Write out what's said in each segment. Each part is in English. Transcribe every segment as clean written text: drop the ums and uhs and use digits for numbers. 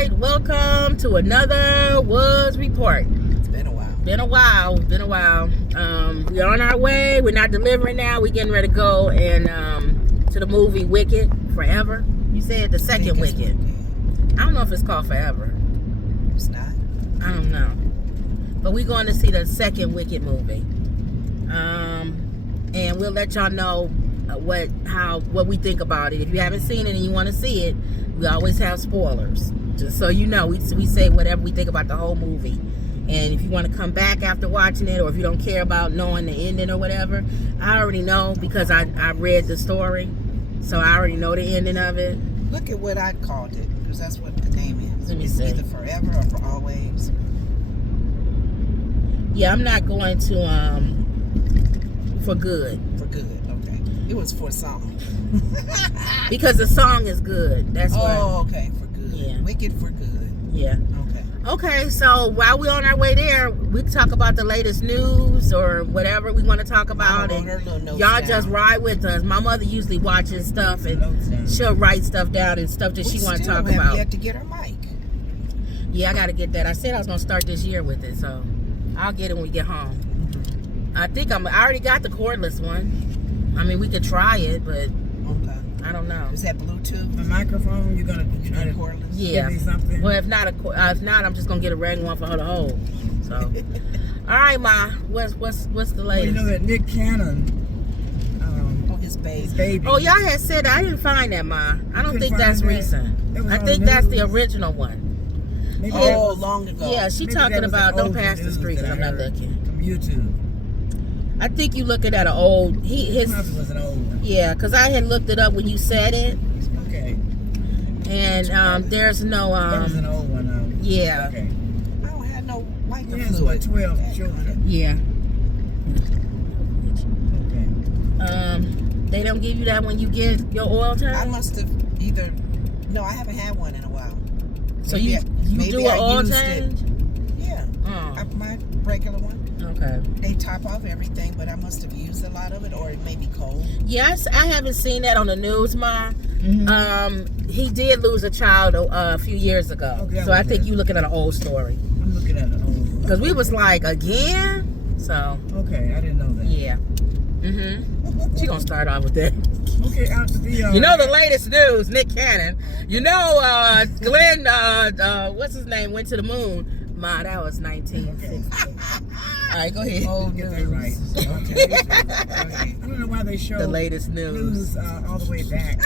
right, welcome to another Woods Report. It's been a while. Been a while. We're on our way. We're not delivering now. We're getting ready to go and to the movie Wicked Forever. You said the second Wicked. I don't know if it's called Forever. It's not. I don't know. But we're going to see the second Wicked movie. And we'll let y'all know what we think about it. If you haven't seen it and you want to see it, we always have spoilers. Just so you know, we say whatever we think about the whole movie. And if you want to come back after watching it, or if you don't care about knowing the ending or whatever, I already know because I read the story. So I already know the ending of it. Look at what I called it, because that's what the name is. Let me it's see. Either forever or for always. Yeah, I'm not going to for good. For good, okay. It was for a song. Because the song is good. That's why. Oh, okay, for good. Yeah. Wicked for good. Yeah. Okay. Okay, so while we're on our way there, we can talk about the latest news or whatever we want to talk about. And y'all just ride with us. My mother usually watches stuff and she'll write stuff down and stuff that she want to talk about. We have to get her mic. Yeah, I got to get that. I said I was going to start this year with it, so I'll get it when we get home. I think I already got the cordless one. I mean, we could try it, but I don't know. Is that Bluetooth? A microphone? You're gonna try to cordless? Yeah. Give me something? Well, if not, I'm just gonna get a regular one for her to hold. So, all right, Ma. What's the latest? Well, you know that Nick Cannon. His baby. His baby. Oh, y'all had said that. I didn't find that, Ma. I don't think that's recent. I on think the that's the news. original one. Maybe long ago. Yeah, she maybe talking that was about the don't older pass the news street. that I I'm not heard looking. From YouTube. I think you looking at an old. His. It was an old one. Yeah, because I had looked it up when you said it, Okay. and there's no. That was an old one. Yeah. Okay. I don't have no white He has fluid. 12 children. Yeah. Okay. They don't give you that when you get your oil change. I must have either. No, I haven't had one in a while. So Maybe you maybe do an I oil used change? Yeah. My regular one. Okay. They top off everything, but I must have used a lot of it, or it may be cold. Yes, I haven't seen that on the news, Ma. Mm-hmm. He did lose a child a few years ago. Okay, So I think you're looking at an old story. I'm looking at an old one. Because we was like, again? So, Okay, I didn't know that. yeah. She gonna start off with that. Okay, out to the. You know the latest news, Nick Cannon. You know, Glenn, what's his name, went to the moon. Ma, that was 1960. All right, go ahead. Oh, get that right. Okay. I don't know why they show The latest news. all the way back.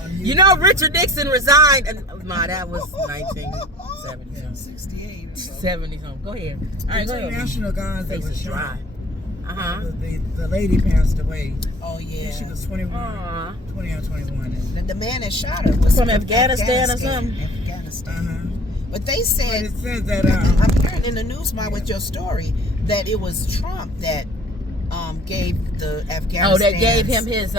On You know, Richard Nixon resigned. And, Ma, that was 1970. 68. 70 something. Go ahead. All right, go ahead. National Guards that Face was is shot. dry. The lady passed away. Oh yeah. She was 21. 20 or 21. The man that shot her was From Afghanistan or something? Afghanistan. But they said, But it says that I'm hearing in the news, Ma, with your story, that it was Trump that gave the Afghanistan. Oh, they gave him his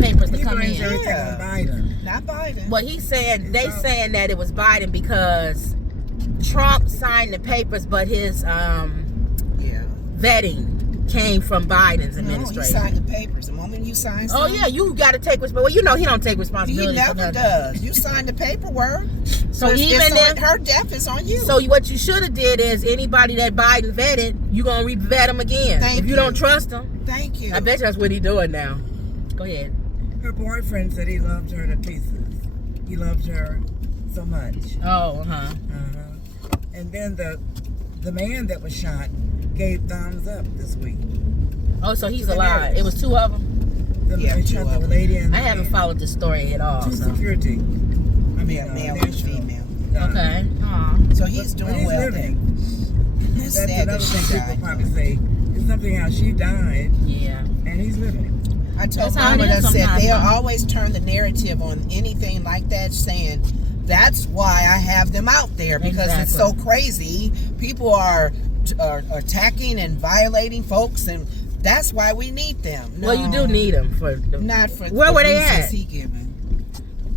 papers to he come blames in. everything on Biden. Not Biden. Well, he's saying saying that it was Biden because Trump signed the papers, but his vetting came from Biden's administration. No, he signed the papers. The moment you sign something. Oh yeah, you got to take responsibility. Well, you know he don't take He responsibility. never for nothing. does. You signed the paperwork. So even if her death is on you. So what you should have did is anybody that Biden vetted, you gonna re-vet them again. If you don't trust them. Thank you. I bet you that's what he doing now. Go ahead. Her boyfriend said he loved her to pieces. He loved her so much. Oh, And then the man that was shot gave thumbs up this week. Oh, so he's alive. It was two of them. The lady and I haven't followed this story at all. two So. security. I mean, male and female. Okay. So he's doing he's well. living. That's That's sad another that she thing people died. probably say. It's something how she died Yeah. and he's living. I told That's how it Mama, I is said sometimes, they'll Mama. always turn the narrative on anything like that, saying that's why I have them out there, because it's so crazy. People are attacking and violating folks, and that's why we need them. No, Well, you do need them for. not for. Where the were they reasons at? He given.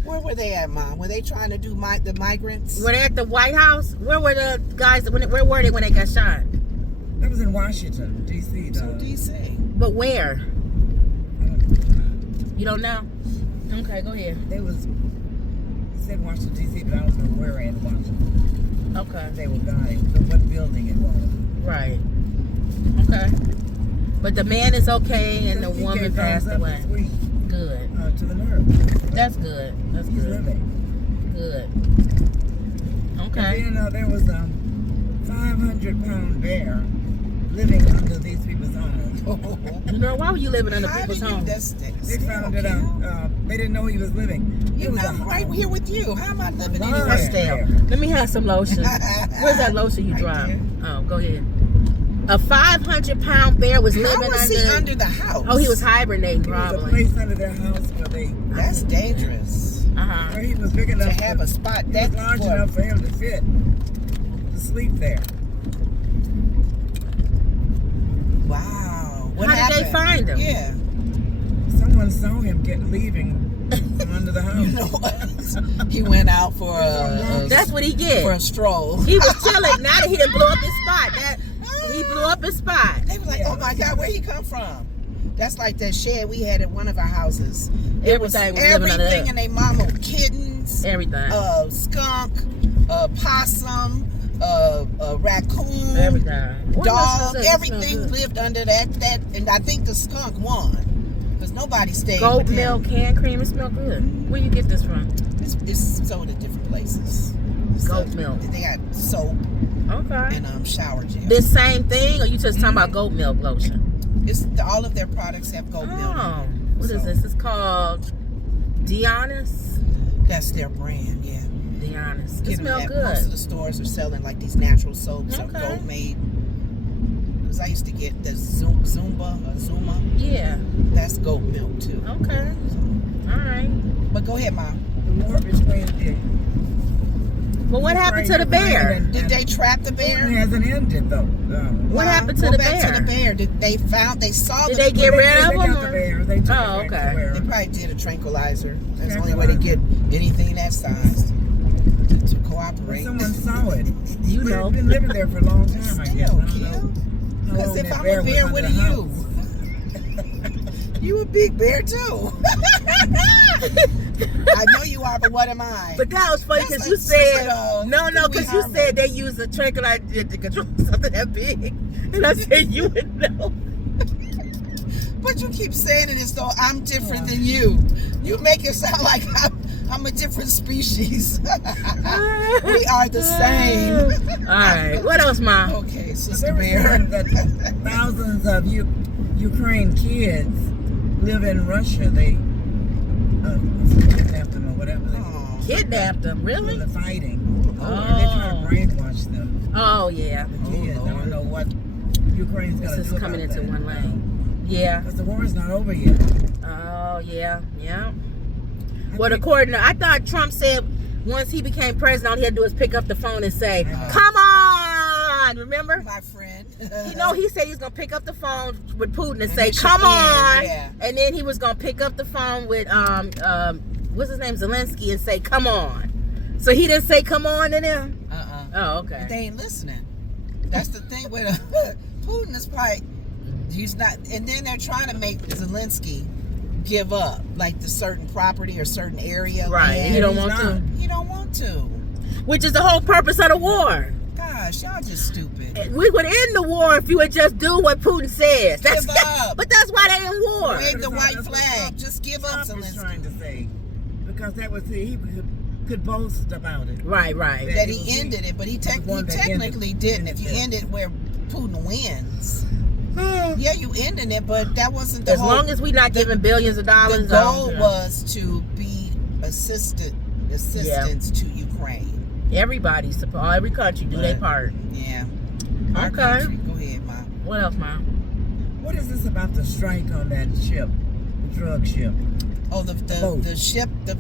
Where were they at, Mom? Were they trying to do the migrants? Were they at the White House? Where were the guys? Where were they when they got shot? That was in Washington, D.C. So D.C. But where? You don't know? Okay, go ahead. They was said Washington, D.C., but I don't know where in Washington. Okay. They were dying. So what building it was. Right. Okay. But the man is okay, and the He woman gave passed thumbs up away. this week, Good. to the nurse. That's good. That's He's good. living. Good. And Okay. then there was a 500-pound bear living under these people's homes. You know, why were you living under How people's did you, homes? They found it out. They didn't know he was living. You It was know, a right here with you. How am I living Lion. anywhere? Estelle, let me have some lotion. Where's that lotion you Right dropped? there. Oh, go ahead. A 500-pound bear was How living was he under the house? Oh, he was hibernating, It was a probably. place under their house where they. That's dangerous. Uh-huh. Where he was big enough To have a spot he that was large for- enough for him to fit to sleep there. Wow. What How happened? did they find him? Yeah. Someone saw him leaving from under the house. You know what? He went out for a That's what he get. for a stroll. He was chilling. Now that he done blew up his spot. He blew up his spot. They were like, "Oh my God, where he come from?" That's like that shed we had at one of our houses. It was Everything was living under everything there. in their mama. Kittens, Everything. skunk, possum, raccoon, Everything. What dog. else is that? Everything Good. lived under that. And I think the skunk won because nobody stayed. Goat with him. milk, canned cream. It smell good. Where you get this from? It's sold at different places. Goat milk. They got soap Okay. and shower gel. This same thing, or you just talking about goat milk lotion? All of their products have goat milk. Oh, in it. what is So, this? It's called Dionys. That's their brand, yeah. Dionys. It Get 'em smell at- Most of good. the stores are selling like these natural soaps or Okay. goat made. Because I used to get the Zuma. Yeah. That's goat milk too. Okay. All right. But go ahead, Mom. The war between the Well, what happened to the bear? Did they trap the It bear? hasn't ended though. What happened to Go the back bear? to the bear. They saw Did the they get rid of They him? got the bear. They took Oh, it back to okay. where- They probably did a tranquilizer. That's the only way to get anything that size to But cooperate. someone saw it. You But know. it's been living there for a long time, I guess. I Still, don't Kim. know how Because long if that I'm bear a was bear, under what the are you? house. You a big bear too. I know you are, but what am I? But that was funny That's because like you said Cheetos. no, Did we because you harm said them? they use a tranquilizer to control something that big, and I said you would know. But you keep saying it as though I'm different than you. You make it sound like I'm a different species. We are the same. All right, what else, Mom? Okay, But Sister they were Bear. saying that thousands of Ukraine kids live in Russia. They kidnapped them or whatever. Aw. Kidnapped them, really? They're fighting. Oh. And they try to brainwash them. Oh yeah, The kids. I don't know what Ukraine's going to this do is coming about into that. one lane. Yeah. Because the war is not over yet. Oh yeah, yeah. Well, according to, I thought Trump said once he became president, all he had to do was pick up the phone and say, "Come on!" Remember? My friend. You know, he said he's gonna pick up the phone with Putin and And say, it should "Come end, on!" yeah. And then he was gonna pick up the phone with what's his name, Zelensky, and say, "Come on." So he didn't say, "Come on" to them. Oh, okay. They ain't listening. That's the thing with Putin is probably he's not, and then they're trying to make Zelensky give up like the certain property or certain area. Right, and he don't want to. He don't want to. Which is the whole purpose of the war. Gosh, y'all just stupid. We would end the war if you would just do what Putin says. Give up. But that's why they in war. Wave the white That's what flag. Trump- Just give up, Trump is Zelensky. trying to say. Because that was he could boast about it. Right, right. That he ended it, but he one that technically ended- didn't. If you ended ended where Putin wins, yeah, you ended it, but that wasn't the As whole. long as we not giving billions of dollars. The goal was to be assistance to Ukraine. Everybody, every country do their part. Yeah. Our Okay. country. Go ahead, Mom. What else, Mom? What is this about the strike on that ship, the drug ship? Oh, boat. the ship, the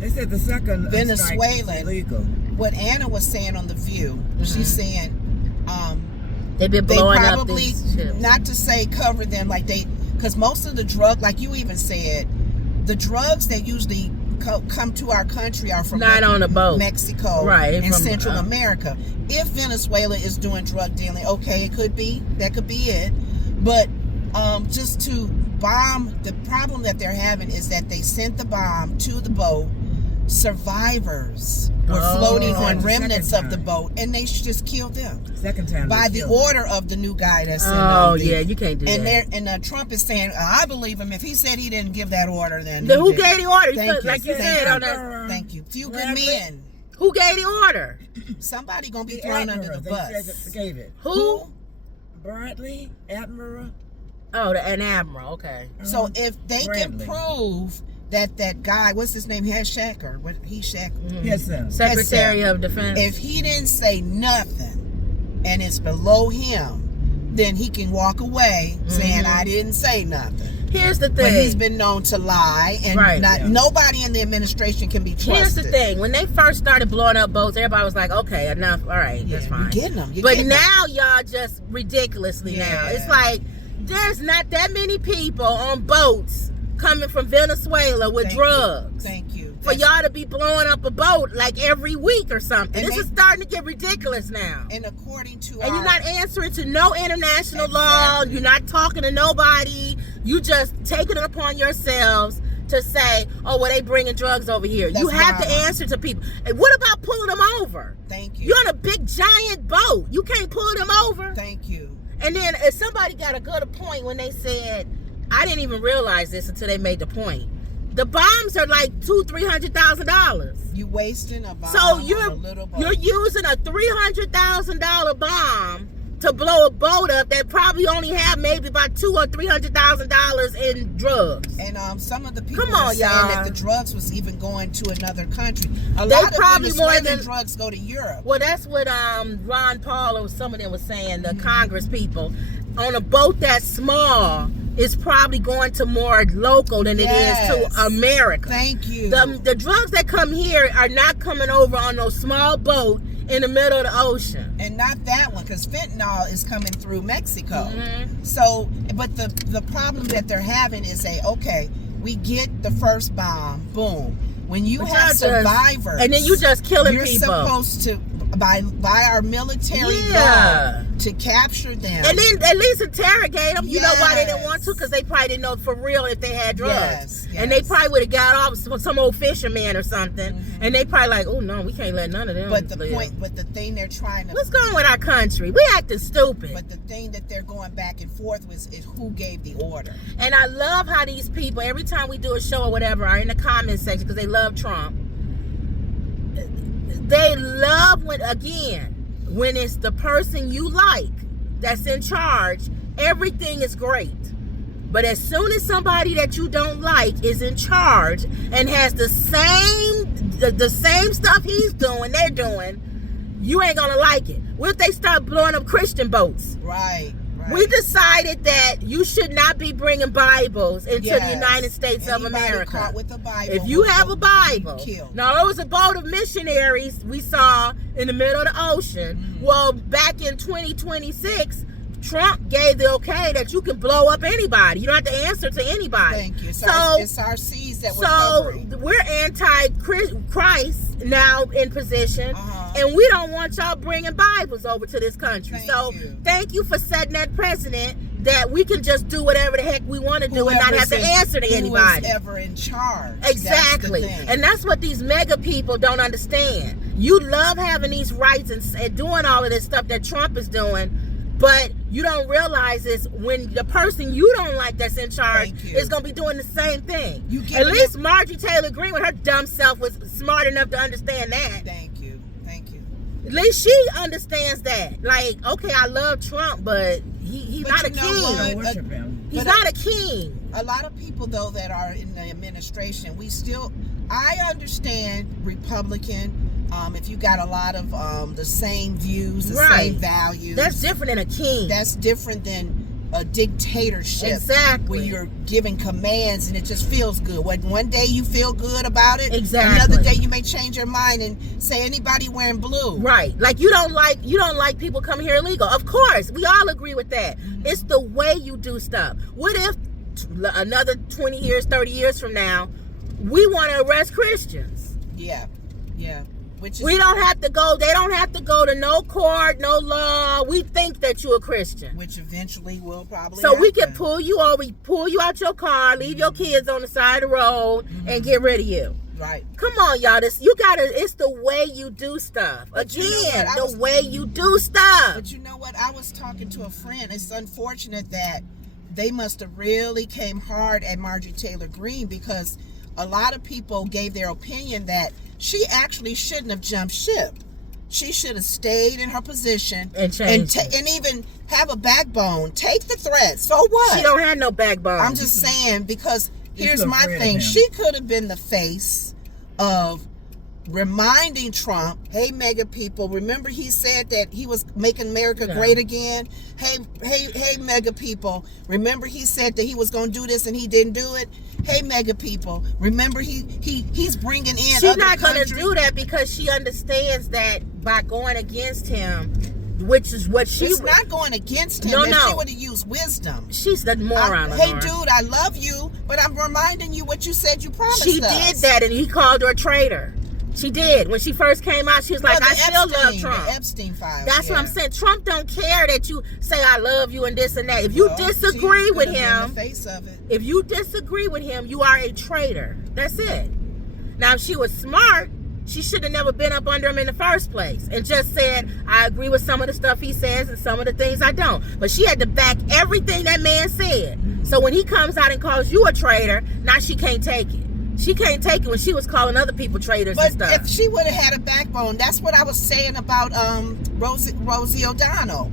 They said the second strike was Venezuelan. illegal. what Anna was saying on The View. She's saying, They've been they blowing up probably these ships. not to say cover them like they, because most of the drug, like you even said, the drugs that usually come to our country are from Not on a boat. Mexico, Right, and from, Central America. If Venezuela is doing drug dealing, okay, it could be, that could be it. But just to bomb, the problem that they're having is that they sent the bomb to the boat survivors were floating on the remnants second of the time. boat, and they just killed them Second time. by they the killed order of the new guy that's in Oh yeah, you can't do and that. Trump is saying, I believe him. If he said he didn't give that order, then Then who did. gave the order? Thank you. Like you Thank said you. on that. Thank you. Few good Bradley? men. Who gave the order? Somebody gonna be The thrown admiral, under the they bus. said gave it. Who? Bradley, Admiral. Oh, an admiral. Okay. So if they Bradley. can prove that guy, what's his name, Heshek or what? Heshek. Yes, sir. Secretary of Defense. If he didn't say nothing, and it's below him, then he can walk away saying, I didn't say nothing. Here's the thing. But he's been known to lie, and nobody in the administration can be trusted. Here's the thing. When they first started blowing up boats, everybody was like, okay, enough. All right, that's fine. You're getting them. But now y'all just ridiculously now. Yeah. It's like there's not that many people on boats coming from Venezuela with drugs. Thank you. For y'all to be blowing up a boat like every week or something. And This is starting to get ridiculous now. And according to And you're not answering to no international law. You're not talking to nobody. You just taking it upon yourselves to say, oh, well, they bringing drugs over here. You have to answer to people. And what about pulling them over? Thank you. You're on a big, giant boat. You can't pull them over. Thank you. And then if somebody got a good point when they said, I didn't even realize this until they made the point. The bombs are like $200,000-$300,000. You wasting a bomb So on a little boat. you're using a $300,000 bomb to blow a boat up that probably only have maybe about $200,000 or $300,000 in drugs. And some of the people Come on, are saying y'all. that the drugs was even going to another country. A They lot of probably more Venezuelan than- drugs go to Europe. Well, that's what Ron Paul or some of them was saying, the Congress people. On a boat that small, it's probably going to more local than it is to America. Thank you. The drugs that come here are not coming over on no small boat in the middle of the ocean. And not that one, because fentanyl is coming through Mexico. Mm-hmm. So, but the problem that they're having is okay, we get the first bomb, boom. When you have survivors, and then you just killing you're people. supposed to by our military law to capture them, and then at least interrogate them. You know why they didn't want to? Because they probably didn't know for real if they had drugs. And they probably would have got off with some old fisherman or something. And they probably like, oh no, we can't let none of them. But the thing they're trying to, what's going with our country? We acting stupid. But the thing that they're going back and forth with is who gave the order. And I love how these people, every time we do a show or whatever, are in the comment section because they love Trump. They love when it's the person you like that's in charge, everything is great. But as soon as somebody that you don't like is in charge and has the same stuff he's doing, they're doing, you ain't gonna like it. What if they start blowing up Christian boats? Right. We decided that you should not be bringing Bibles into the United States of America. Caught with a Bible, if you have a Bible, killed. now there was a boat of missionaries we saw in the middle of the ocean. Well, back in 2026, Trump gave the okay that you can blow up anybody. You don't have to answer to anybody. Thank you. It's our seas that we're covering. We're anti-Christ now in position, and we don't want y'all bringing Bibles over to this country. Thank you for setting that precedent that we can just do whatever the heck we want to do and not have to answer to anybody. Who's ever in charge. Exactly. And that's what these mega people don't understand. You love having these rights and doing all of this stuff that Trump is doing, but you don't realize is when the person you don't like that's in charge is going to be doing the same thing. At least Marjorie Taylor Greene with her dumb self was smart enough to understand that. Thank you. At least she understands that. Like, okay, I love Trump, but he's not a king. He's not a king. A lot of people, though, that are in the administration, I understand Republican. If you got a lot of the same views, the same values. That's different than a king. That's different than a dictatorship. Exactly. Where you're giving commands and it just feels good. One day you feel good about it. Exactly. Another day you may change your mind and say anybody wearing blue. Right. Like you don't like people coming here illegal. Of course, we all agree with that. It's the way you do stuff. What if another 20 years, 30 years from now, we want to arrest Christians? Yeah. We don't have to go. They don't have to go to no court, no law. We think that you're a Christian, which eventually will probably. So we can pull you over, pull you out your car, leave your kids on the side of the road, and get rid of you. Right. Come on, y'all. It's the way you do stuff. Again, the way you do stuff. But you know what? I was talking to a friend. It's unfortunate that they must have really came hard at Marjorie Taylor Greene, because a lot of people gave their opinion that she actually shouldn't have jumped ship. She should have stayed in her position and even have a backbone. Take the threat. So what? She don't have no backbone. I'm just saying, because here's my thing. She could have been the face of reminding Trump, hey, MAGA people, remember he said that he was making America great again? Hey, MAGA people, remember he said that he was going to do this and he didn't do it? Hey, MAGA people, remember he's bringing in She's not going to do that, because she understands that by going against him, which is what she... It's not going against him. No. She would have used wisdom. She's the moron. Hey, dude, I love you, but I'm reminding you what you said you promised us. She did that, and he called her a traitor. She did. When she first came out, she was like, I still love Trump. The Epstein files. That's what I'm saying. Trump don't care that you say I love you and this and that. If you disagree with him, the face of it. If you disagree with him, you are a traitor. That's it. Now, if she was smart, she should have never been up under him in the first place and just said, I agree with some of the stuff he says and some of the things I don't. But she had to back everything that man said. So when he comes out and calls you a traitor, now she can't take it. She can't take it when she was calling other people traitors and stuff. But if she would have had a backbone, that's what I was saying about Rosie O'Donnell.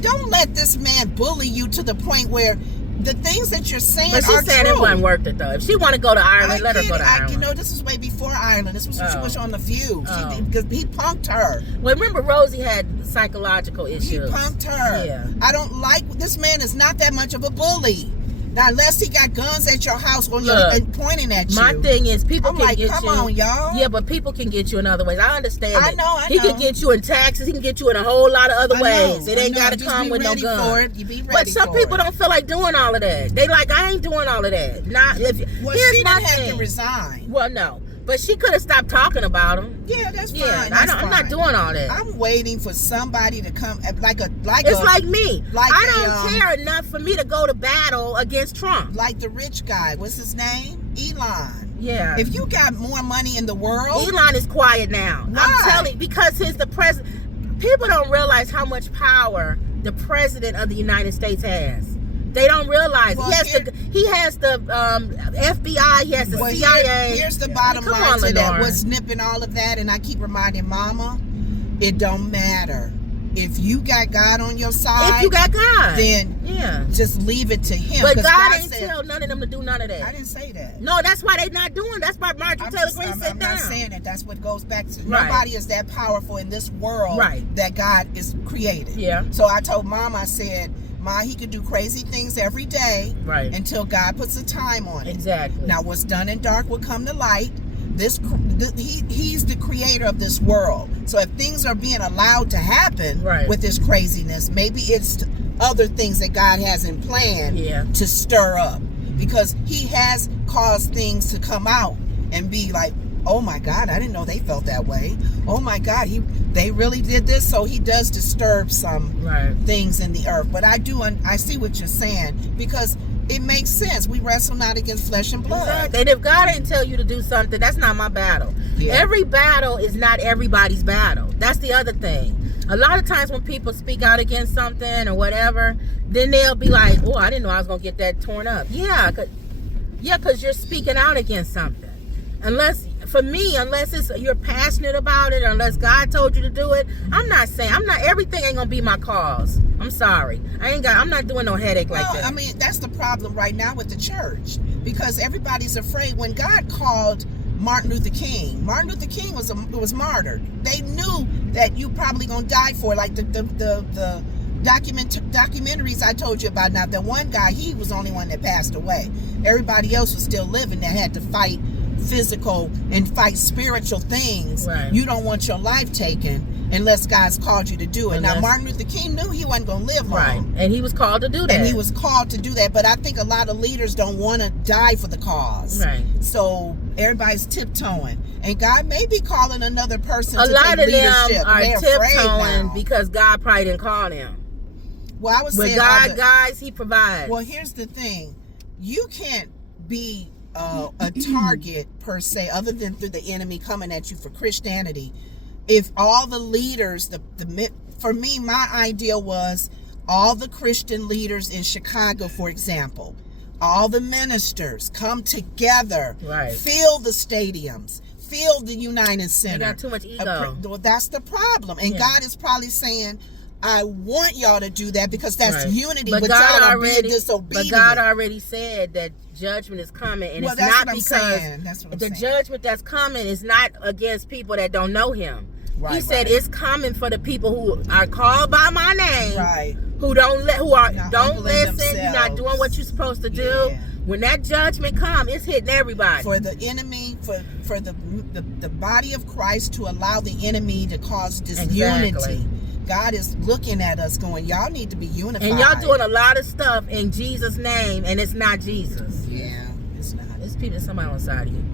Don't let this man bully you to the point where the things that you're saying are true. But she said it wasn't worth it, though. If she want to go to Ireland, let her go to Ireland. You know, this is way before Ireland. This was when she was on The View. Because he punked her. Well, remember, Rosie had psychological issues. He punked her. Yeah. I don't like... This man is not that much of a bully. Now, unless he got guns at your house and pointing at you. My thing is, people can get you. Come on, y'all. Yeah, but people can get you in other ways. I understand. I know. He can get you in taxes. He can get you in a whole lot of other ways. It ain't got to come with no gun. You be ready but some people don't feel like doing all of that. They like, I ain't doing all of that. She didn't have to resign. Well, no. But she could have stopped talking about him. Yeah, that's fine. Yeah, I'm not doing all that. I'm waiting for somebody to come, it's like me. I don't care enough for me to go to battle against Trump. Like the rich guy. What's his name? Elon. Yeah. If you got more money in the world. Elon is quiet now. Why? I'm telling you, because he's the president. People don't realize how much power the president of the United States has. They don't realize. Well, he has the FBI, he has the CIA. Here's the bottom line to that. What's nipping all of that, and I keep reminding Mama, it don't matter. If you got God on your side, then just leave it to him. But God ain't tell none of them to do none of that. I didn't say that. No, that's why they not doing. That's why Marjorie Taylor Greene said down. I'm not saying that. That's what goes back to nobody is that powerful in this world that God is created. Yeah. So I told Mom, I said, Ma, he could do crazy things every day until God puts a time on it. Exactly. Now, what's done in dark will come to light. He's the creator of this world. So if things are being allowed to happen with this craziness, maybe it's other things that God has in plan to stir up. Because he has caused things to come out and be like, oh my God, I didn't know they felt that way. Oh my God, they really did this. So he does disturb some things in the earth. But I see what you're saying, because it makes sense. We wrestle not against flesh and blood. Exactly. And if God ain't tell you to do something, that's not my battle. Yeah. Every battle is not everybody's battle. That's the other thing. A lot of times when people speak out against something or whatever, then they'll be like, oh, I didn't know I was going to get that torn up. Yeah, because you're speaking out against something. Unless you're passionate about it, or unless God told you to do it, everything ain't gonna be my cause. I'm sorry. I'm not doing no headache like that. I mean, that's the problem right now with the church, because everybody's afraid. When God called Martin Luther King was martyred. They knew that you probably gonna die for it. Like the documentaries I told you about. Now, the one guy, he was the only one that passed away. Everybody else was still living that had to fight physical and fight spiritual things. You don't want your life taken unless God's called you to do it. Now, Martin Luther King knew he wasn't going to live long. And he was called to do that. But I think a lot of leaders don't want to die for the cause. So everybody's tiptoeing. And God may be calling another person to take leadership. A lot of them are tiptoeing because God probably didn't call them. Well, I was saying, God guys, he provides. Well, here's the thing. You can't be a target per se, other than through the enemy coming at you for Christianity. If all the leaders, for me, my idea was all the Christian leaders in Chicago, for example, all the ministers come together, fill the stadiums, fill the United Center. They got too much ego. Well, that's the problem. And God is probably saying, I want y'all to do that because that's unity, but y'all are being disobedient. But God already said that judgment is coming, and it's not because the judgment that's coming is not against people that don't know Him. He said it's coming for the people who are called by my name, who don't listen. You're not doing what you're supposed to do. When that judgment comes, it's hitting everybody. For the enemy, for the body of Christ to allow the enemy to cause disunity. God is looking at us going, y'all need to be unified. And y'all doing a lot of stuff in Jesus' name, and it's not Jesus. Yeah, it's not. It's people, somebody on the side of you.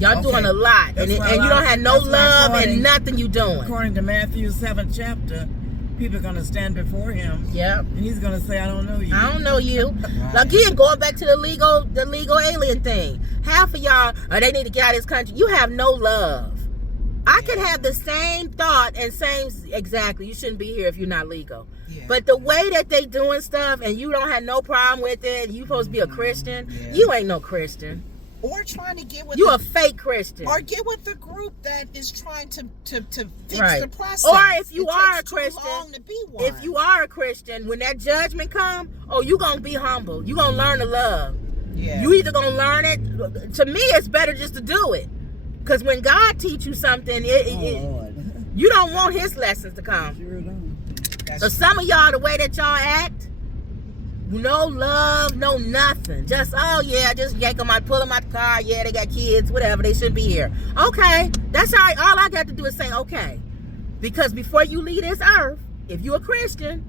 Y'all doing a lot, and you don't have no love and nothing you doing. According to Matthew 7th chapter, people are going to stand before Him. Yep. And He's going to say, I don't know you. I don't know you. Again, going back to the legal alien thing. Half of y'all, they need to get out of this country. You have no love. I could have the same thought and exactly, you shouldn't be here if you're not legal. But the way that they doing stuff and you don't have no problem with it, you supposed to be a Christian, you ain't no Christian. Or trying to get with a fake Christian. Or get with the group that is trying to fix the process. Or if you are a Christian, if you are a Christian, when that judgment come, you gonna be humble. You gonna learn to love. Yeah. You either gonna learn it. To me, it's better just to do it. Because when God teach you something, you don't want His lessons to come. Sure don't. So some of y'all, the way that y'all act, no love, no nothing. Just just yank them out, pull them out the car. Yeah, they got kids, whatever. They shouldn't be here. Okay, that's all right. All I got to do is say okay. Because before you leave this earth, if you're a Christian,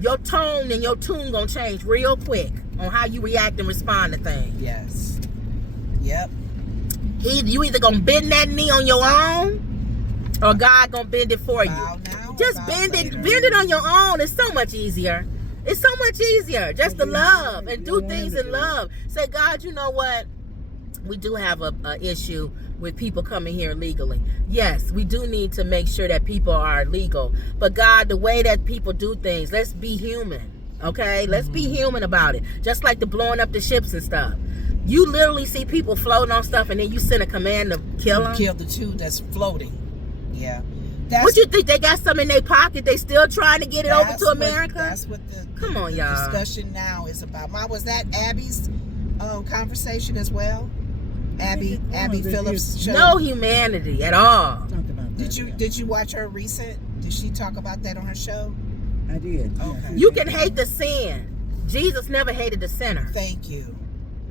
your tone and your tune gonna change real quick on how you react and respond to things. Yes. Yep. You either gonna bend that knee on your own, or God gonna bend it for you. Just bend it on your own. It's so much easier. It's so much easier just to love and do things in love. Say, God, you know what? We do have a issue with people coming here legally. Yes, we do need to make sure that people are legal. But God, the way that people do things, let's be human. Okay? Let's be human about it. Just like the blowing up the ships and stuff. You literally see people floating on stuff, and then you send a command to kill them. Kill the two that's floating. Yeah. What you think? They got some in their pocket? They still trying to get it over to America? That's what the y'all. Discussion now is about. Was that Abby's conversation as well? Abby Phillips show? No humanity at all. Did you watch her recent? Did she talk about that on her show? I did. Okay. You can hate the sin. Jesus never hated the sinner. Thank you.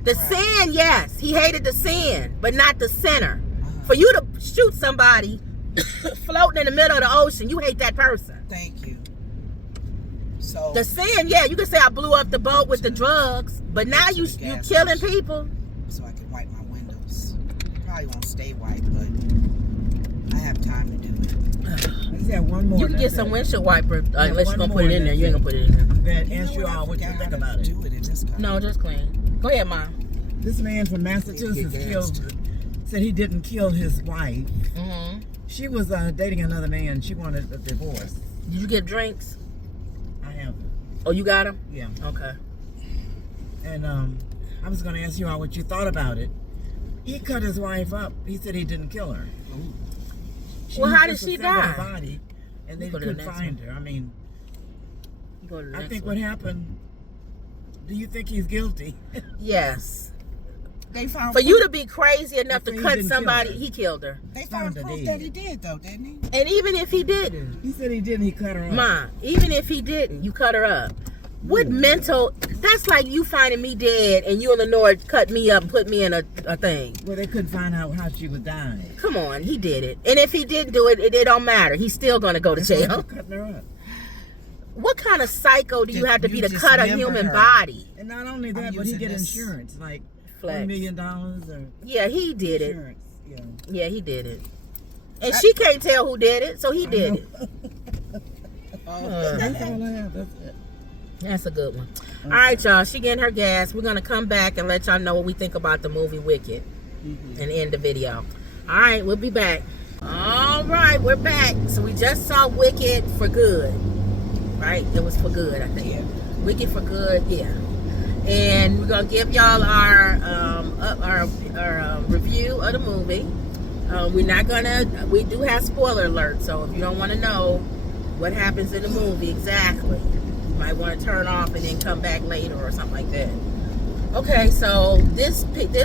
The sin, yes, He hated the sin, but not the sinner. For you to shoot somebody floating in the middle of the ocean, you hate that person. Thank you. So the sin, you can say I blew up the boat with the drugs, but now you killing people. So I can wipe my windows. Probably won't stay white, but I have time to do it. Let's have one more. You can get some windshield wiper unless you're gonna put it in there. You ain't gonna put it in there. I'm gonna ask you all what you think about it. No, just clean. Go ahead, Mom. This man from Massachusetts said he didn't kill his wife. Mm-hmm. She was dating another man. She wanted a divorce. Did you get drinks? I haven't. Oh, you got them? Yeah. Okay. And I was going to ask you all what you thought about it. He cut his wife up. He said he didn't kill her. Well, how did she die? Her body, and they couldn't find her. I mean, I think what happened. Do you think he's guilty? Yes. They found for you to be crazy enough to cut somebody, he killed her. They found proof that he did, though, didn't he? And even if he didn't, he said he didn't. He cut her up. Ma, even if he didn't, you cut her up. What mental? That's like you finding me dead and you and Lenore cut me up and put me in a thing. Well, they couldn't find out how she was dying. Come on, he did it. And if he didn't do it, it don't matter. He's still gonna go to jail. Cutting her up. What kind of psycho do you have to be to cut a human body? And not only that, but he get insurance, like $1 million or yeah, he did insurance. it. Yeah, he did it. And she can't tell who did it, so he did it. That's all I have. That's it. That's a good one. Okay. All right, y'all. She getting her gas. We're going to come back and let y'all know what we think about the movie Wicked and end the video. All right, we'll be back. All right, we're back. So we just saw Wicked for good. Right? It was for good, I think. Yeah. Wicked for good, yeah. And we're going to give y'all our review of the movie. We're not going to... We do have spoiler alert, so if you don't want to know what happens in the movie exactly, you might want to turn off and then come back later or something like that. Okay, so this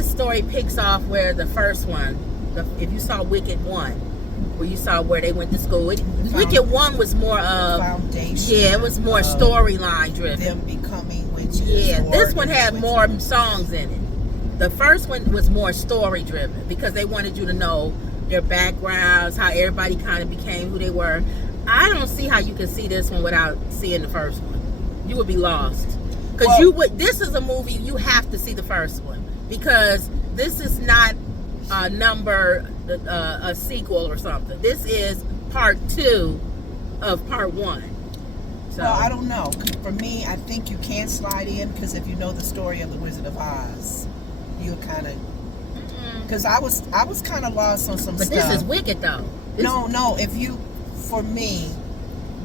story picks off where the first one, if you saw Wicked 1, where you saw where they went to school. Wicked 1 was more of... Foundation. Yeah, it was more storyline driven. Them becoming witches. Yeah, this one had more songs in it. The first one was more story driven because they wanted you to know their backgrounds, how everybody kind of became who they were. I don't see how you can see this one without seeing the first one. You would be lost. Because this is a movie you have to see the first one because this is not a sequel or something. This is part 2 of part 1. So, well, I don't know. For me, I think you can slide in because if you know the story of the Wizard of Oz, you kind of. Because I was kind of lost on some stuff. But this is Wicked though. No. For me,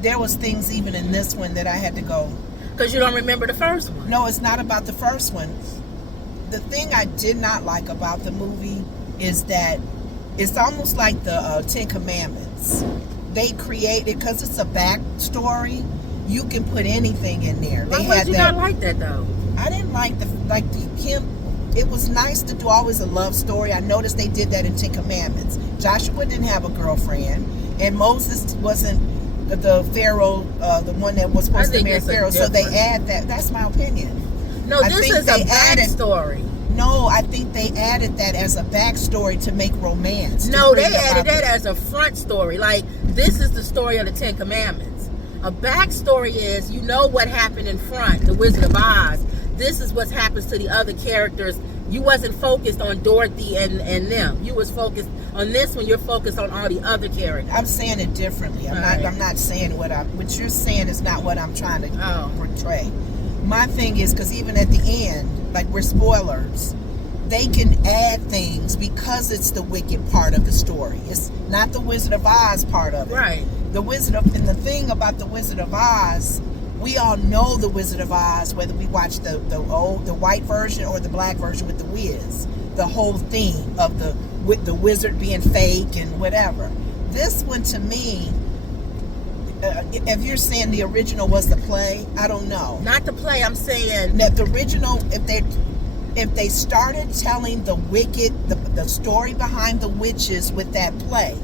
there was things even in this one that I had to go. Because you don't remember the first one. No, it's not about the first one. The thing I did not like about the movie is that it's almost like the 10 Commandments. They created, because it's a backstory, you can put anything in there. Why did you not like that though? I didn't like him. It was nice to do always a love story. I noticed they did that in 10 Commandments. Joshua didn't have a girlfriend, and Moses wasn't the Pharaoh, the one that was supposed to marry Pharaoh. So they add that. That's my opinion. No, this is a backstory. No, I think they added that as a backstory to make romance. No, they added that as a front story. Like, this is the story of the 10 Commandments. A backstory is, you know what happened in front, the Wizard of Oz. This is what happens to the other characters. You wasn't focused on Dorothy and them. You was focused on this one. You're focused on all the other characters. I'm saying it differently. I'm not saying what you're saying is not what I'm trying to portray. My thing is, because even at the end, like we're spoilers, they can add things because it's the Wicked part of the story. It's not the Wizard of Oz part of it. Right. And the thing about the Wizard of Oz, we all know the Wizard of Oz, whether we watch the white version or the black version with the Wiz. The whole theme of the wizard being fake and whatever. This one, to me, if you're saying the original was the play, I don't know. Not the play. I'm saying that the original. If they started telling the Wicked, the story behind the witches with that play,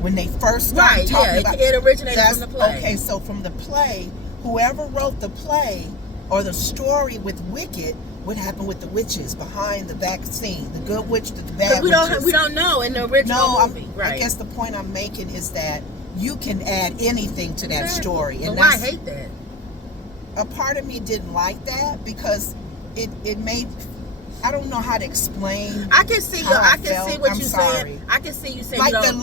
when they first started talking about it originated from the play. Okay, so from the play, whoever wrote the play or the story with Wicked, what happened with the witches behind the back scene, the good witch, the bad witches. We don't know in the original movie. Right. I guess the point I'm making is that you can add anything to that story. And I hate that. A part of me didn't like that because it made. I don't know how to explain. I can see what you're saying. I can see you saying like that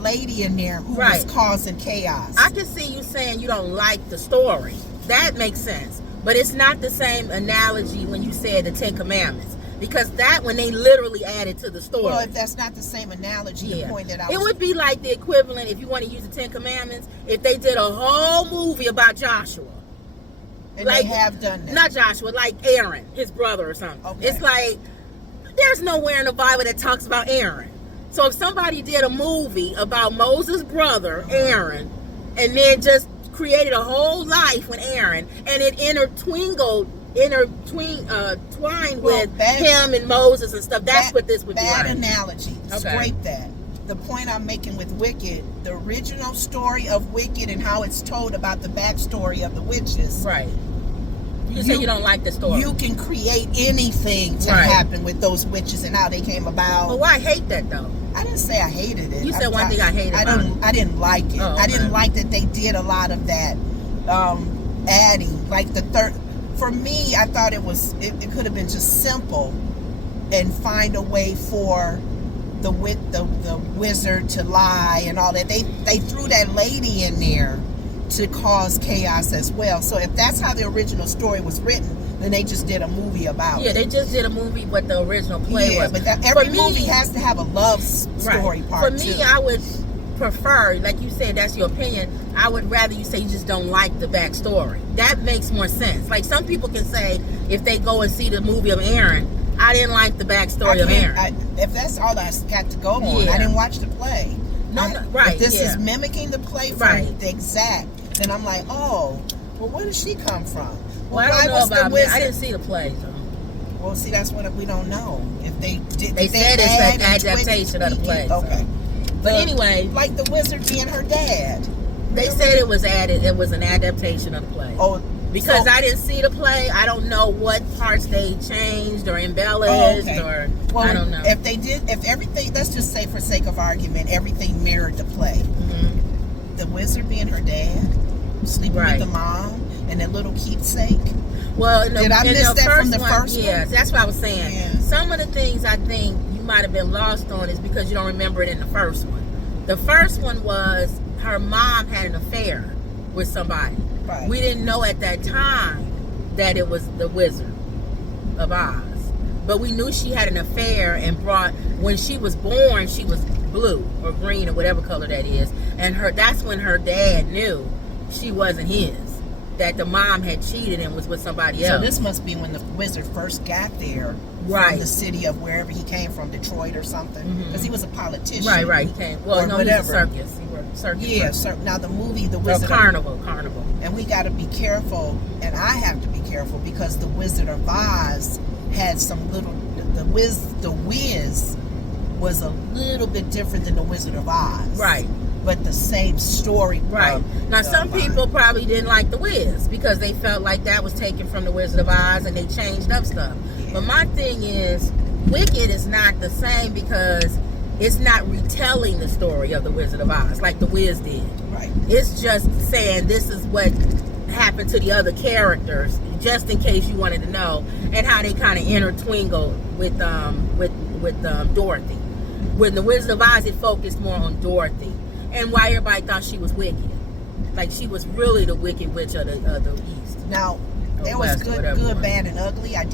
lady in there who was causing chaos. I can see you saying you don't like the story. That makes sense. But it's not the same analogy when you said the 10 Commandments. Because that one they literally added to the story. Well, if that's not the same analogy, the point that I was... It would be like the equivalent, if you want to use the 10 Commandments, if they did a whole movie about Joshua. And like, they have done that. Not Joshua, like Aaron, his brother or something. Okay. It's like, there's nowhere in the Bible that talks about Aaron. So if somebody did a movie about Moses' brother, Aaron, and then just created a whole life with Aaron, and it intertwined with him and Moses and stuff, that's what this would be like. Bad analogy. Okay. Scrape that. The point I'm making with Wicked, the original story of Wicked and how it's told about the backstory of the witches. Right. You say you don't like the story. You can create anything to happen with those witches and how they came about. But why hate that though? I didn't say I hated it. You said one thing I hated. I didn't like it. Oh, okay. I didn't like that they did a lot of that adding. Like the third. For me, I thought it could have been just simple, and find a way for the wizard to lie and all that. They threw that lady in there to cause chaos as well. So if that's how the original story was written, then they just did a movie about it. Yeah, they just did a movie what the original play was. But every movie has to have a love story part. For me, I would prefer, like you said, that's your opinion. I would rather you say you just don't like the backstory. That makes more sense. Like some people can say, if they go and see the movie of Aaron, I didn't like the backstory of Aaron. If that's all I got to go on, I didn't watch the play. Right. If this is mimicking the play from the exact, then I'm like, oh, well, where did she come from? Well, I don't know about me. I didn't see the play, so. Well, see, that's what we don't know. If they did, they said it's an adaptation of the play. Okay. So. But anyway, like the wizard being her dad. They said it was added. It was an adaptation of the play. Oh, because I didn't see the play, I don't know what parts they changed or embellished or I don't know. If they did, if everything, let's just say for sake of argument, everything mirrored the play. Mm-hmm. The wizard being her dad, sleeping with the mom, and that little keepsake. Well, did I miss that from the first one? Yes, that's what I was saying. Yeah. Some of the things I think you might have been lost on is because you don't remember it in the first one. The first one was her mom had an affair with somebody. Right. We didn't know at that time that it was the Wizard of Oz. But we knew she had an affair and when she was born, she was blue or green or whatever color that is. And that's when her dad knew she wasn't his. That the mom had cheated and was with somebody else. So this must be when the wizard first got there from the city of wherever he came from, Detroit or something. Because he was a politician. Right. He came. Well, no, whatever. He was a circus. He worked circus. Yeah. Now the movie, The Wizard. Carnival. And we got to be careful, and I have to be careful because the Wizard of Oz had some little. The Wiz was a little bit different than the Wizard of Oz. Right. But the same story. Right. Now, some people probably didn't like The Wiz because they felt like that was taken from The Wizard of Oz and they changed up stuff. Yeah. But my thing is, Wicked is not the same because it's not retelling the story of The Wizard of Oz like The Wiz did. Right. It's just saying this is what happened to the other characters, just in case you wanted to know, and how they kind of intertwingle with Dorothy. When The Wizard of Oz, it focused more on Dorothy. And why everybody thought she was wicked. Like she was really the wicked witch of the East. Now, there was good, bad, and ugly. I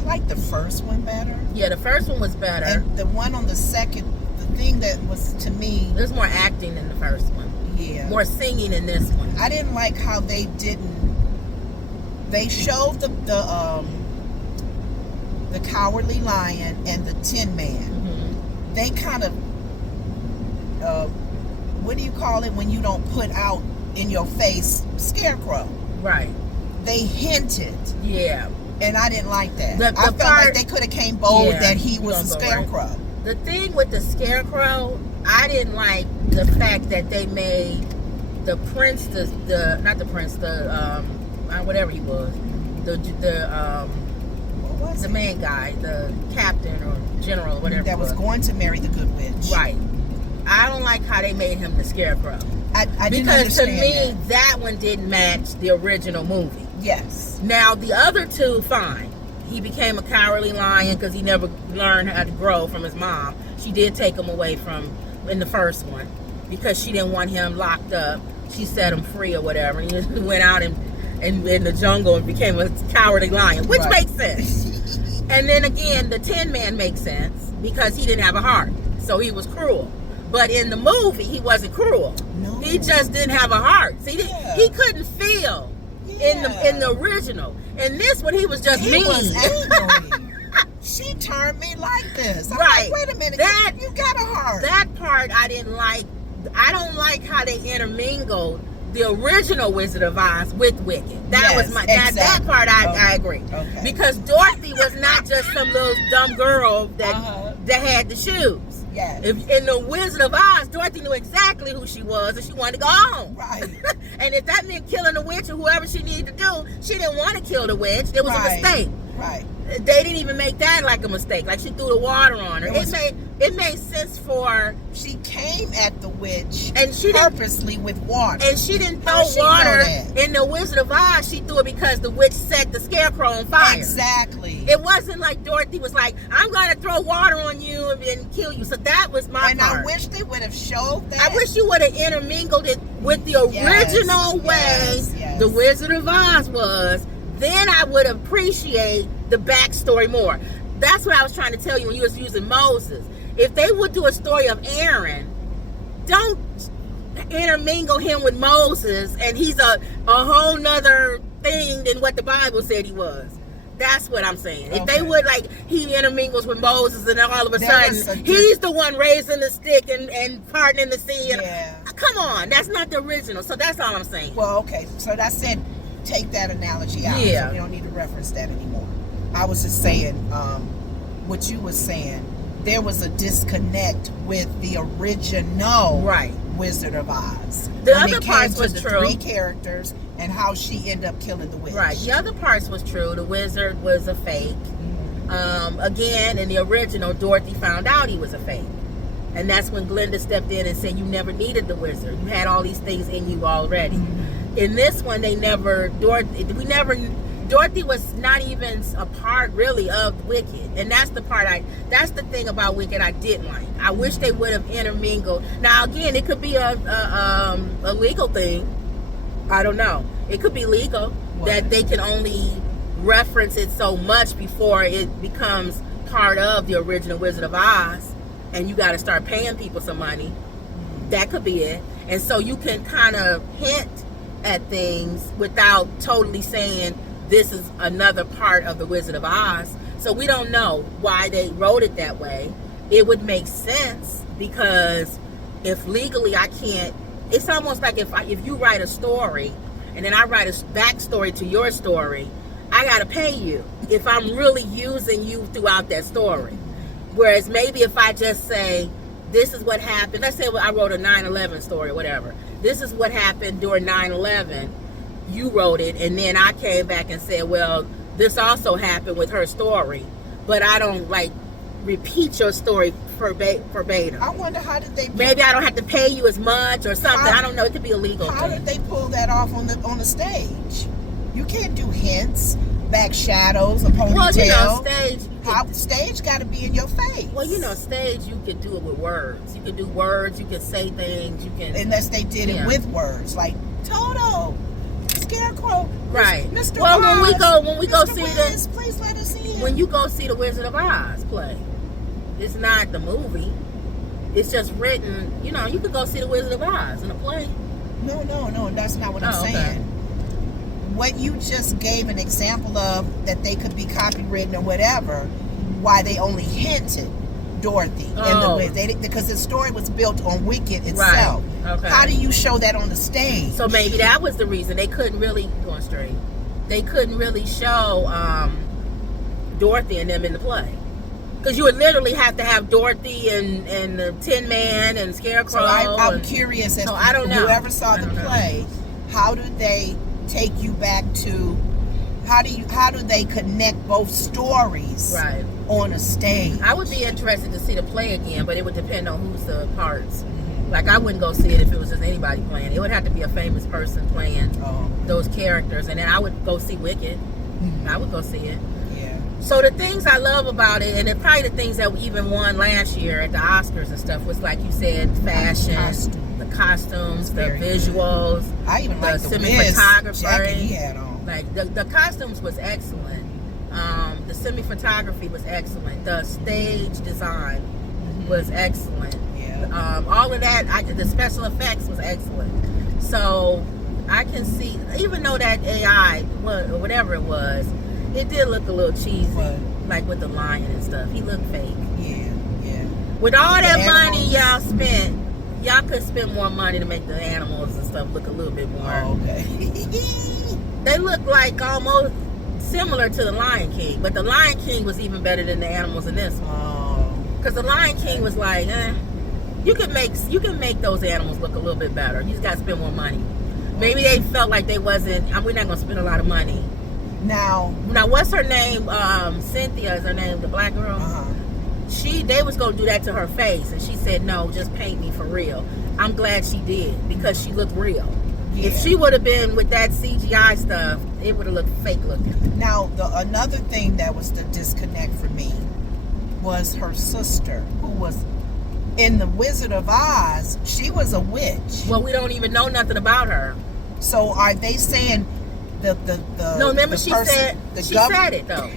liked the first one better. Yeah, the first one was better. And the one on the second, the thing that was, to me... There's more acting in the first one. Yeah. More singing in this one. I didn't like how they didn't... They showed the Cowardly Lion and the Tin Man. Mm-hmm. They kind of... what do you call it when you don't put out in your face scarecrow? Right. They hinted. Yeah. And I didn't like that. I felt like they could have came bold that he was a scarecrow. Right. The thing with the scarecrow, I didn't like the fact that they made the prince, whatever he was, the main guy, the captain or general, whatever. That was going to marry the good witch. Right. I don't like how they made him the scarecrow. I didn't because to me, that one didn't match the original movie. Yes. Now, the other two, fine. He became a cowardly lion because he never learned how to grow from his mom. She did take him away in the first one because she didn't want him locked up. She set him free or whatever. And he went out in the jungle and became a cowardly lion, which makes sense. And then again, the Tin Man makes sense because he didn't have a heart. So he was cruel. But in the movie, he wasn't cruel. No. He just didn't have a heart. See, he couldn't feel in the original. In this one, he was just mean. He was angry. She turned me like this. I'm like, wait a minute, you got a heart. That part I didn't like. I don't like how they intermingled the original Wizard of Oz with Wicked. That was that part I agree. Okay. Because Dorothy was not just some little dumb girl that had the shoes. Yes. In the Wizard of Oz, Dorothy knew exactly who she was and she wanted to go home. Right. And if that meant killing the witch or whoever she needed to do, she didn't want to kill the witch. It was a mistake. Right. They didn't even make that like a mistake. Like she threw the water on her. It made sense for. She came at the witch and she purposely with water. And she didn't throw water in the Wizard of Oz. She threw it because the witch set the scarecrow on fire. Exactly. It wasn't like Dorothy was like, I'm going to throw water on you and kill you. So that was my part. And I wish they would have showed that. I wish you would have intermingled it with the original way the Wizard of Oz was. Then I would appreciate the backstory more. That's what I was trying to tell you when you was using Moses. If they would do a story of Aaron, don't intermingle him with Moses and he's a whole nother thing than what the Bible said he was. That's what I'm saying. Okay. If they would, like, he intermingles with Moses and then all of a sudden he's the one raising the stick and parting the sea. Yeah. Come on, that's not the original. So that's all I'm saying. Well, okay. So that said, take that analogy out. Yeah. So we don't need to reference that anymore. I was just saying what you were saying. There was a disconnect with the original Wizard of Oz. The other parts was true. 3 characters and how she ended up killing the witch. Right. The other parts was true. The wizard was a fake. Again, in the original, Dorothy found out he was a fake. And that's when Glinda stepped in and said, you never needed the wizard. You had all these things in you already. In this one, Dorothy was not even a part really of Wicked, and that's the thing about Wicked I didn't like. I wish they would have intermingled. Now again, it could be a legal thing. I don't know. It could be legal that they can only reference it so much before it becomes part of the original Wizard of Oz, and you got to start paying people some money. That could be it, and so you can kind of hint at things without totally saying this is another part of the Wizard of Oz. So we don't know why they wrote it that way. It would make sense because if legally I can't, it's almost like if you write a story and then I write a backstory to your story, I gotta pay you if I'm really using you throughout that story. Whereas maybe if I just say, this is what happened, let's say I wrote a 9/11 story or whatever. This is what happened during 9/11. You wrote it, and then I came back and said, well, this also happened with her story, but I don't like repeat your story verbatim. I wonder how did they maybe I don't have to pay you as much or something. I don't know. It could be illegal. How did they pull that off on the stage? You can't do hints, back shadows, a ponytail. Well, you know, stage got to be in your face. Well, you know, stage you could do it with words. You can do words. You can say things. You can unless they did it with words like Toto. Scarecrow, right? Mr. Well, Oz, when we go see Wiz, please let us in. When you go see the Wizard of Oz play, it's not the movie. It's just written. You know, you could go see the Wizard of Oz in a play. No, that's not what I'm saying. What you just gave an example of that they could be copywritten or whatever. Why they only hinted Dorothy and the Wiz, because the story was built on Wicked itself. Right. Okay. How do you show that on the stage? So maybe that was the reason they couldn't really They couldn't really show Dorothy and them in the play, because you would literally have to have Dorothy and the Tin Man and Scarecrow. So I'm curious as to I don't know. Whoever saw the play, how do they take you back to? How do they connect both stories on a stage? I would be interested to see the play again, but it would depend on who's the parts. Like, I wouldn't go see it if it was just anybody playing. It would have to be a famous person playing those characters. And then I would go see Wicked. I would go see it. Yeah. So the things I love about it, and probably the things that we even won last year at the Oscars and stuff, was like you said, fashion, the costumes, the visuals. Good. I even like the cinematography jacket he had on. Like the costumes was excellent. The cinematography was excellent. The stage design was excellent. All of that, the special effects was excellent. So I can see, even though that AI, or whatever it was, it did look a little cheesy, like with the lion and stuff. He looked fake. Yeah. With all that money y'all spent, y'all could spend more money to make the animals and stuff look a little bit more. Oh, okay. They look like almost similar to the Lion King, but the Lion King was even better than the animals in this one. Because the Lion King was like, you can make those animals look a little bit better. You just got to spend more money. Maybe they felt like they wasn't. We're not gonna spend a lot of money Now, what's her name? Cynthia is her name, the black girl. They was gonna do that to her face, and she said, "No, just paint me for real." I'm glad she did, because she looked real. Yeah. If she would have been with that CGI stuff, it would have looked fake looking. Now, another thing that was the disconnect for me was her sister, who was in the Wizard of Oz. She was a witch. Well, we don't even know nothing about her. So are they saying the no? Remember, she said it though.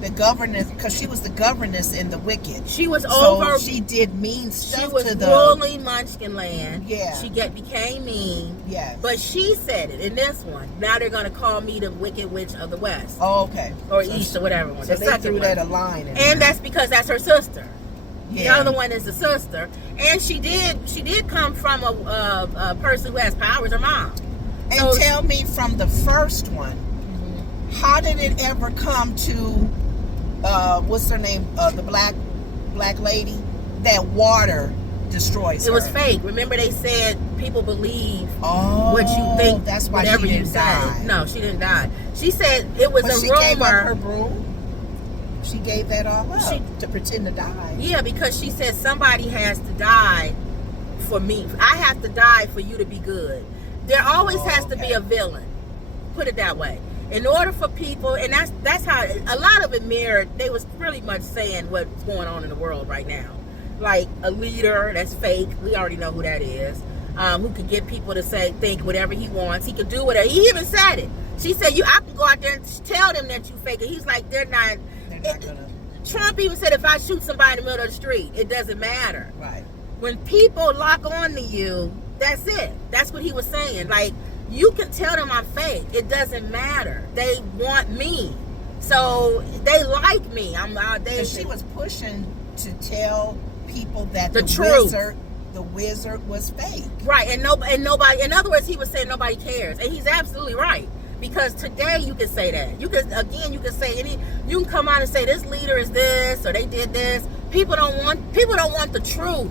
The governess, because she was the governess in the Wicked. She was over. She did mean stuff to the. She was ruling Munchkin Land. Yeah. She became mean. Yes. But she said it in this one. Now they're gonna call me the Wicked Witch of the West. Oh, okay. Or East or whatever one. So they threw that a line in. And that's because that's her sister. Yeah. The other one is the sister, and she did come from a person who has powers. Her mom. And so tell me, from the first one, how did it ever come to? What's her name? The black lady. That water destroys her. It was fake. Remember, they said people believe what you think. That's why she didn't die. No, she didn't die. She said it was a rumor. She gave up her broom. She gave that all up to pretend to die. Yeah, because she said somebody has to die for me. I have to die for you to be good. There always has to be a villain. Put it that way. In order for people, and that's how a lot of it mirrored. They was pretty much saying what's going on in the world right now, like a leader that's fake. We already know who that is. Who could get people to think whatever he wants. He could do whatever. He even said it. She said, I can go out there and tell them that you fake it. He's like, they're not gonna. Trump even said, if I shoot somebody in the middle of the street, it doesn't matter. Right. When people lock on to you, that's it. That's what he was saying. Like, you can tell them I'm fake. It doesn't matter. They want me. So they like me. She was pushing to tell people that the truth. The wizard was fake. Right. And nobody, in other words, he was saying nobody cares. And he's absolutely right. Because today you can say that. You can say you can come out and say this leader is this or they did this. People don't want the truth.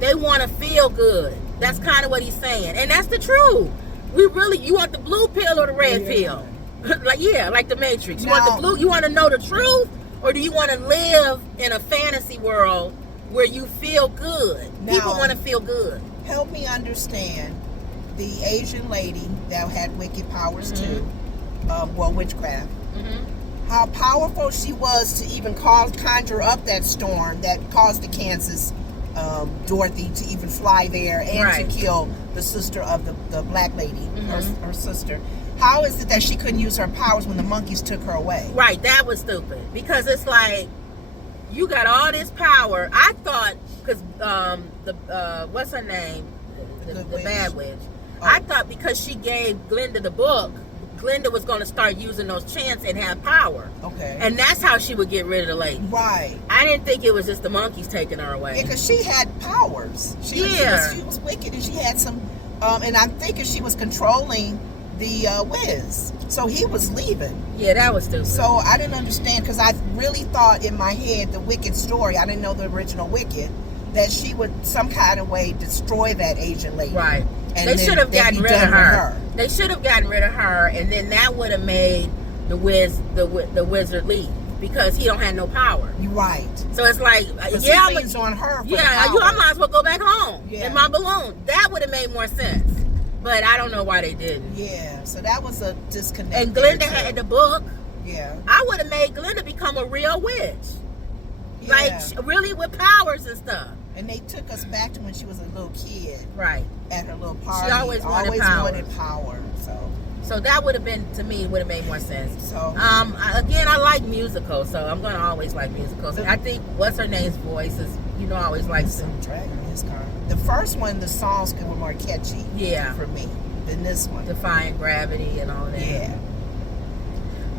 They want to feel good. That's kind of what he's saying. And that's the truth. You want the blue pill or the red pill? like the Matrix. You want the blue, you want to know the truth, or do you want to live in a fantasy world where you feel good? People want to feel good. Help me understand the Asian lady that had wicked powers too. Witchcraft. How powerful she was to even conjure up that storm that caused the Kansas Dorothy to even fly there and to kill the sister of the black lady, her sister. How is it that she couldn't use her powers when the monkeys took her away? Right, that was stupid. Because it's like, you got all this power. I thought, because what's her name? The bad witch. I thought because she gave Glinda the book, Glinda was going to start using those chants and have power. Okay. And that's how she would get rid of the lady. Right. I didn't think it was just the monkeys taking her away. Yeah, because she had powers. She was wicked, and she had some, and I'm thinking she was controlling the Wiz. So he was leaving. Yeah, that was stupid. So I didn't understand, because I really thought in my head the Wicked story, I didn't know the original Wicked, that she would some kind of way destroy that Asian lady. Right. And they should have gotten rid of her. They should have gotten rid of her, and then that would have made the wizard leave, because he don't have no power. You're right. So it's like, he leans on her. I might as well go back home in my balloon. That would have made more sense, but I don't know why they didn't. Yeah. So that was a disconnect. And Glinda had the book. Yeah. I would have made Glinda become a real witch, like really with powers and stuff. And they took us back to when she was a little kid. Right. At her little party. She always wanted power. So that would have been, to me, would have made more sense. So again, I like musicals, so I'm gonna always like musicals. I think what's her name's voice is, I always like some drag in his car. The first one, the songs were more catchy. Yeah. For me than this one. Defying Gravity and all that. Yeah.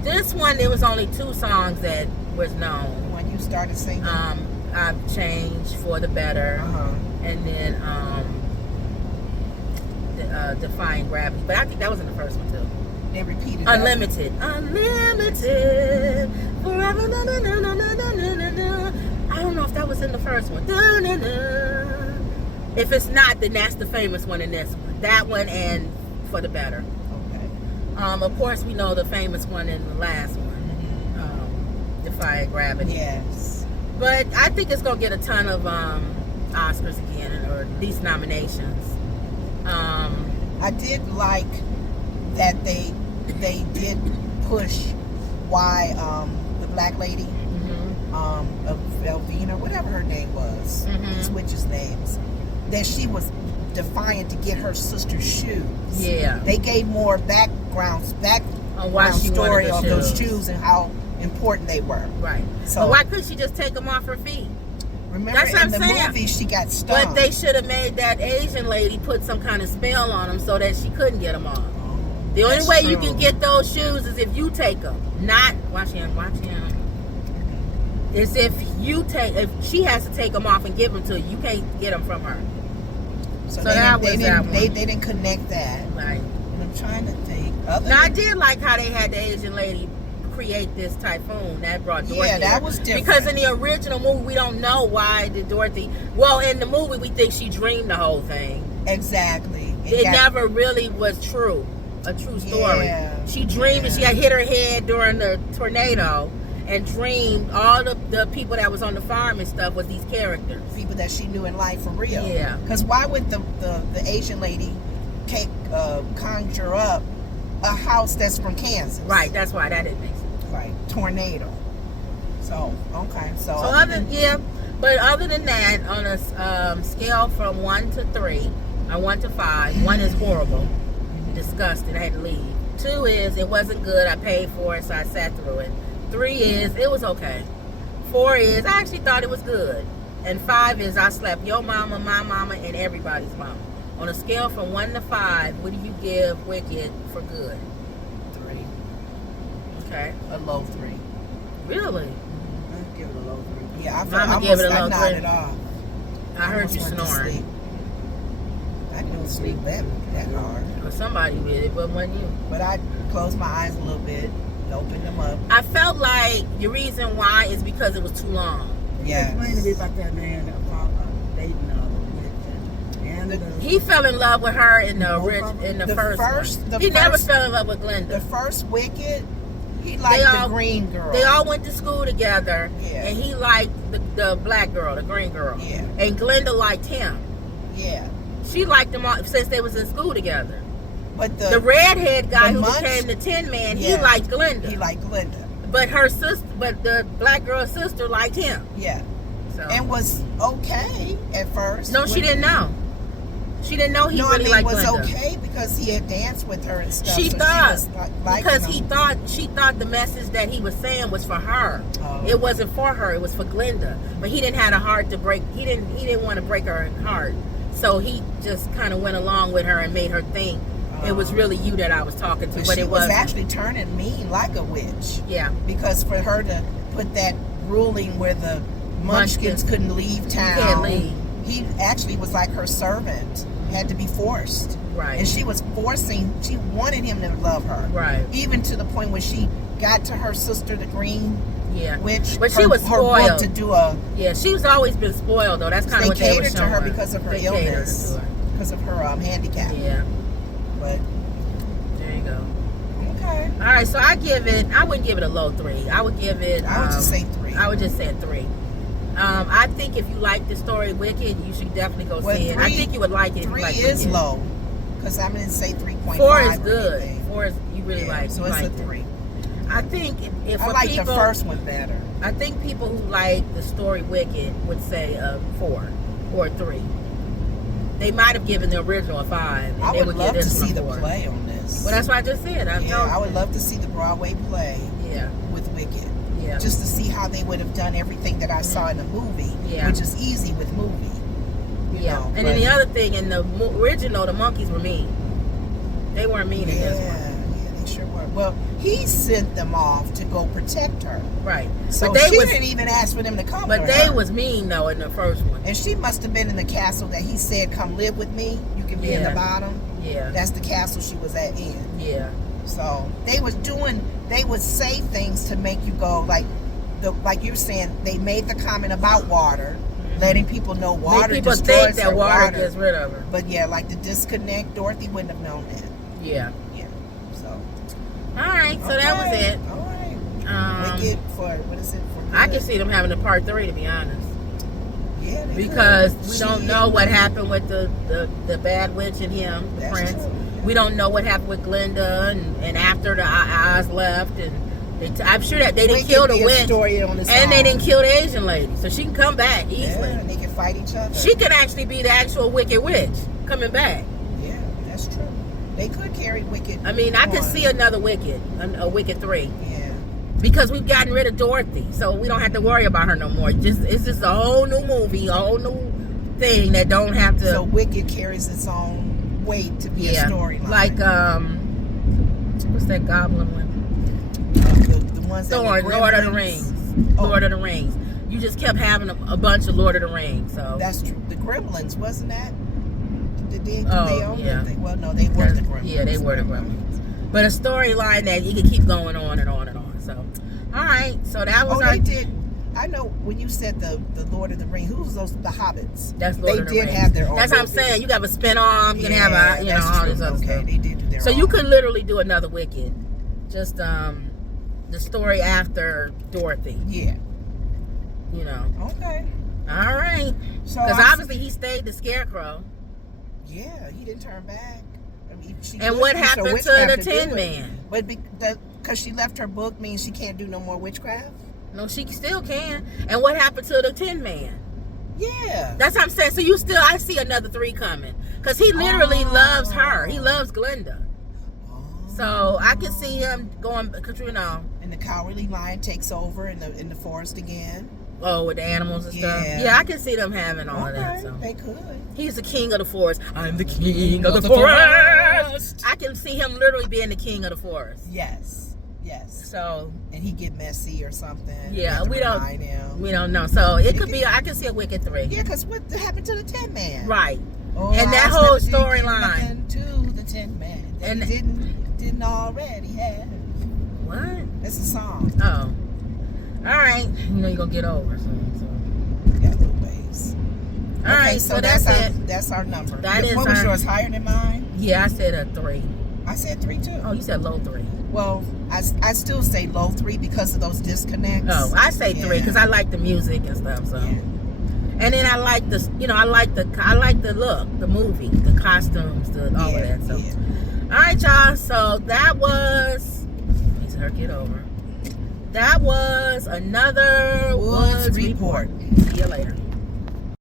This one, there was only 2 songs that was known. When you started singing. I've changed for the better, and then Defying Gravity. But I think that was in the first one too. They repeated Unlimited, forever. Na, na, na, na, na, na, na. I don't know if that was in the first one. Na, na, na. If it's not, then that's the famous one in this one. That one and For the Better. Okay. Of course, we know the famous one in the last one, Defy Gravity. Yes. But I think it's gonna get a ton of Oscars again, or these nominations. I did like that they did push why the black lady, Elvina, whatever her name was, switches names, that she was defiant to get her sister's shoes. Yeah. They gave more background story of those shoes and how important they were. Right. So but why couldn't she just take them off her feet? Remember in the movie she got stung. But they should have made that Asian lady put some kind of spell on them so that she couldn't get them off. The only way you can get those shoes is if you take them. Not watch him. It's if she has to take them off and give them to you. You can't get them from her. So they didn't connect that. Right. And I'm trying to think. I did like how they had the Asian lady create this typhoon that brought Dorothy. Yeah, that was different. Because in the original movie, we don't know why did Dorothy. Well, in the movie, we think she dreamed the whole thing. Exactly. It never really was true. A true story. Yeah. She dreamed and she had hit her head during the tornado and dreamed all the people that was on the farm and stuff was these characters. People that she knew in life for real. Yeah. Because why would the Asian lady conjure up a house that's from Kansas? Right, that's why that didn't make sense. Right. Tornado. So, okay. So other than that, on a scale from 1 to 3, or 1 to 5, 1 is horrible. Disgusted, I had to leave. 2 is it wasn't good, I paid for it, so I sat through it. 3 is it was okay. 4 is I actually thought it was good. And 5 is I slept your mama, my mama, and everybody's mama. On a scale from 1 to 5, what do you give Wicked for good? 3. Okay. A low 3. Really? I'll give it a low 3. Yeah, Mama gave it a low 3. Nodded off. I heard you snoring. I didn't sleep that hard. Well, somebody did it, but wasn't you. But I closed my eyes a little bit, opened them up. I felt like the reason why is because it was too long. Yeah. Explain to me about that man dating he fell in love with her in the first one. He never fell in love with Glinda. The first Wicked, he liked the green girl. They all went to school together, and he liked the black girl, the green girl. Yeah. And Glinda liked him. Yeah. She liked them all since they was in school together. But the redhead guy who became the Tin Man, he liked Glinda. He liked Glinda. But the black girl's sister liked him. Yeah. So. And was okay at first. No, she didn't know. She didn't know he really liked Glinda. No, I mean, it was okay because he had danced with her and stuff. She thought, because she thought the message that he was saying was for her. Oh. It wasn't for her. It was for Glinda. But he didn't have a heart to break. He didn't want to break her heart. So he just kind of went along with her and made her think it was really you that I was talking to. But it wasn't. Was actually turning mean like a witch. Yeah. Because for her to put that ruling where the Munchkins couldn't leave town. You can't leave. He actually was like her servant. Had to be forced. Right. And she was she wanted him to love her. Right. Even to the point where she got to her sister, the green witch. But she was spoiled. To do she's always been spoiled, though. That's kind of what they were showing. They catered to her because of her illness. Because of her handicap. Yeah. But there you go. Okay. All right, so I wouldn't give it a low 3. I would give it. I would just say 3. I would just say 3. I think if you like the story Wicked, you should definitely go see it. I think you would like it. 3 is low, because I'm going to say 3.5. 4 is good. 4 is you really like. So it's a 3. I think if I like the first one better. I think people who like the story Wicked would say a 4 or a 3. They might have given the original a 5. And I would love to see the 4. play on this. Well, that's what I just said. I would love to see the Broadway play. Yeah. With Wicked. Yeah. Just to see how they would have done everything that I saw in the movie, which is easy with movie. You know, and then the other thing, in the original, the monkeys were mean. They weren't mean in this one. Yeah, they sure were. Well, he sent them off to go protect her. Right. So she didn't even ask for them to come. But they was mean, though, in the first one. And she must have been in the castle that he said, come live with me. You can be in the bottom. Yeah. That's the castle she was in. Yeah. So they would say things to make you go like you're saying. They made the comment about water, letting people know water destroys people think that water gets rid of her. But like the disconnect, Dorothy wouldn't have known that. Yeah. Yeah. All right, so that was it. All right. Wicked what is it? For I can see them having a part 3, to be honest. Yeah, because we don't know what happened with the bad witch and him, the prince. True. We don't know what happened with Glinda and after the Oz left, and I'm sure that they didn't kill the witch, and they didn't kill the Asian lady, so she can come back easily. Yeah, and they can fight each other. She can actually be the actual Wicked Witch coming back. Yeah, that's true. They could carry Wicked. I mean, I could see another Wicked, a Wicked 3. Yeah. Because we've gotten rid of Dorothy, so we don't have to worry about her no more. It's just a whole new movie, a whole new thing that don't have to. So Wicked carries its own weight to be a storyline. Like what's that goblin one? The ones that Lord of the Rings. Lord of the Rings. You just kept having a bunch of Lord of the Rings. So that's true. The Gremlins, wasn't that? Did they own yeah. Well, no, they were the Gremlins. Yeah, they were the Gremlins. But a storyline that you can keep going on and on and on. So, all right. So that was they did. I know when you said the Lord of the Rings, who was those? The Hobbits. That's Lord of the Rings. They did have their own. That's what I'm saying. You got a spin-off. You can have all this other stuff. They did do their so own. you could literally do another Wicked. Just the story after Dorothy. Yeah. You know. Okay. All right. So because obviously he stayed the Scarecrow. Yeah, he didn't turn back. I mean, and what happened to the Tin Man? But because she left her book means she can't do no more witchcraft? No, she still can. And what happened to the Tin Man? Yeah. That's what I'm saying. So I see another 3 coming. Because he literally loves her. He loves Glinda. So I can see him going, because and the Cowardly Lion takes over in the forest again. Oh, with the animals and stuff. Yeah, I can see them having all of that. So they could. He's the king of the forest. I'm the king of the forest. I can see him literally being the king of the forest. Yes. So and he get messy or something. Yeah, we don't know. So it could be. I can see a Wicked 3. Yeah, because what happened to the Tin Man? Right. And that whole storyline to the Tin Man. And didn't already have. What? It's a song. Oh. All right. You know you're gonna get over. So. Got a little ways. All right. So that's it. That's our number. What was yours? Higher than mine? Yeah, I said a 3. I said 3 too. Oh, you said low 3. Well, I still say low 3 because of those disconnects. Oh, I say 3 because I like the music and stuff. So, and then I like the, I like the look, the movie, the costumes, all of that. So, all right, y'all. So that was. Makes her get over. That was another Woods Report. See you later.